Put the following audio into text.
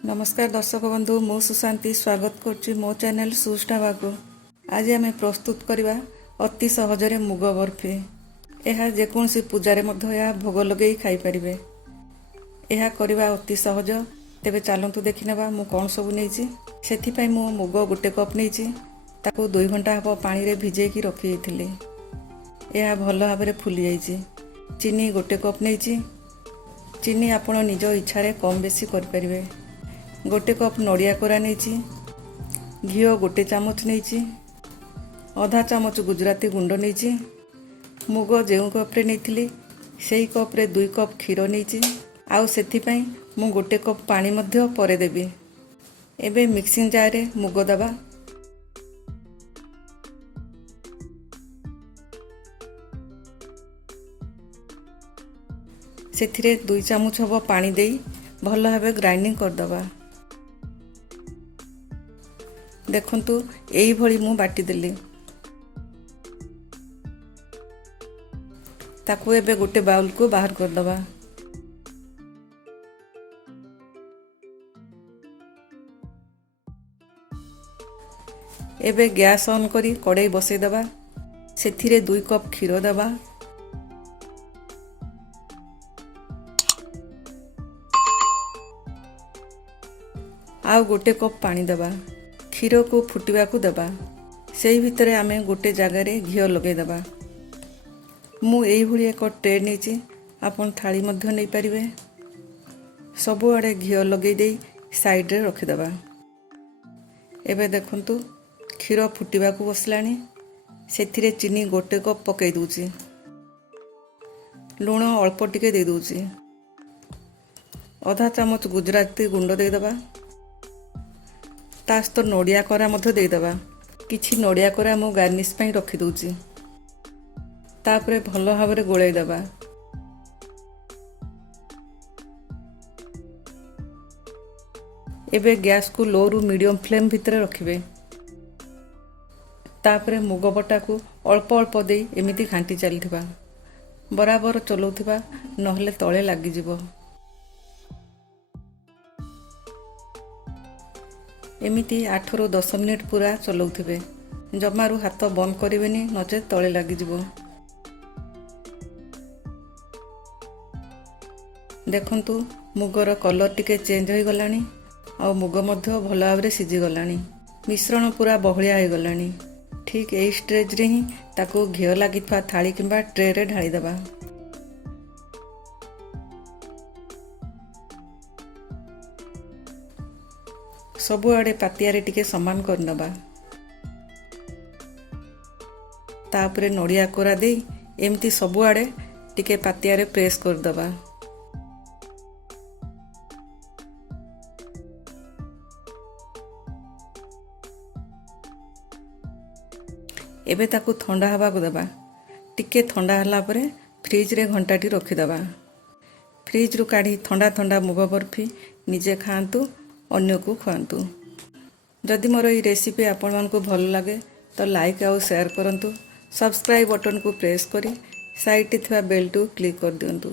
नमस्कार दर्शक बंधु मु सुशांति स्वागत करुच्ची मो चैनल सुष्टा को। आज आम प्रस्तुत करवा अति सहजरे मुग बर्फी। यह जेकोसी पूजारे भोग लगे खाईपारे। यह करवा अति सहज। तेबे चलतु देखने मु कौन सब नहीं से मु मुग गोटे कप नहीं ताकू 2 घंटा हम पानी रे भिजेकी रखी थी। यह भल भाव फुली जाइए। चीनी गोटे कप नहीं। चीनी आपण निज इच्छा कम बेसी करें। गोटे कप नड़िया कोरा नहीं। घी गोटे चामच नहीं। आधा चामच गुजराती गुंड नहीं। मुग जो कप्रे नहीं से कप्रे 2 कप क्षीर नहीं। आउ से मु गोटे कप पानी मध्य परे देबी। एबे मिक्सिंग जार रे मुग दबा। से 2 चामच हम पानी दे भल भाव ग्राइंडिंग करदबा। देखंतु एही भली मु बाटी देली। ताकू एबे गोटे बाउल को बाहर करदबा। एबे गैस ऑन करी कड़ाई बसई दबा। सेथिरे 2 कप क्षीर दबा। आउ गोटे कप पानी दबा। क्षीर को फुटवा को दबा। से भितर आमे गोटे जगार घी लगे दबा। मु एही भली एक ट्रे नहीं। आपन थाली मध्य नहीं पारिबे। सबु आड़े घी लगे दे साइड रे रखिदबा। एबे देखंतु क्षीर फुटवा को बसलानी। सेथिरे चीनी गोटे कप पकई दूची। लुण अल्प टिके दे दूची। आधा चामच गुजराती गुंड दे दबा। ता सहित नड़िया कोरा मध्य देदबा। किछि नड़िया कोरा मु गार्निश पई रखी दूची। तापरे भल भाव रे गोलाई दबा। एबे गैस को लो रु मीडियम फ्लेम भितर रखिबे। तापरे मुग बटा को अल्प अल्प दे एमिति घांटी चलथिबा। बराबर चलौथिबा नहले तळे लागि जिवो। एमिति 8 ରୁ 10 मिनिट पूरा चलाउथिबे। जमारू हाथ बंद करेनि नचे तले लगी जिवो। देखंतु मुगर कलर टिके चेंज हो गलानी। आ मुग मध्य भल भाव रे सिझी गलानी। मिश्रण पूरा बहलिया हो गलानी। ठीक एई स्टेज रे ही ताको घी लागिथवा थाली किंबा ट्रे रे ढाली दबा। सबु आड़े पातियारे टिके समान करनबा। तापरे नड़िया कोरा दे एमती सबु आड़े टिके पातियारे प्रेस करदबा। एबे ताकू ठंडा हवा को दबा। टिके ठंडा हला परे फ्रिज रे घंटाटी रखिदबा। फ्रिज रु काढ़ी ठंडा ठंडा मुग बर्फी निजे खातु अन्य को खुआंतु। जदि मोर ये रेसिपी आपण मानकु भल लगे तो लाइक आउ शेयर करंतु। सब्सक्राइब बटन को प्रेस करी साइड थिबा बेल टू क्लिक कर दियंतु।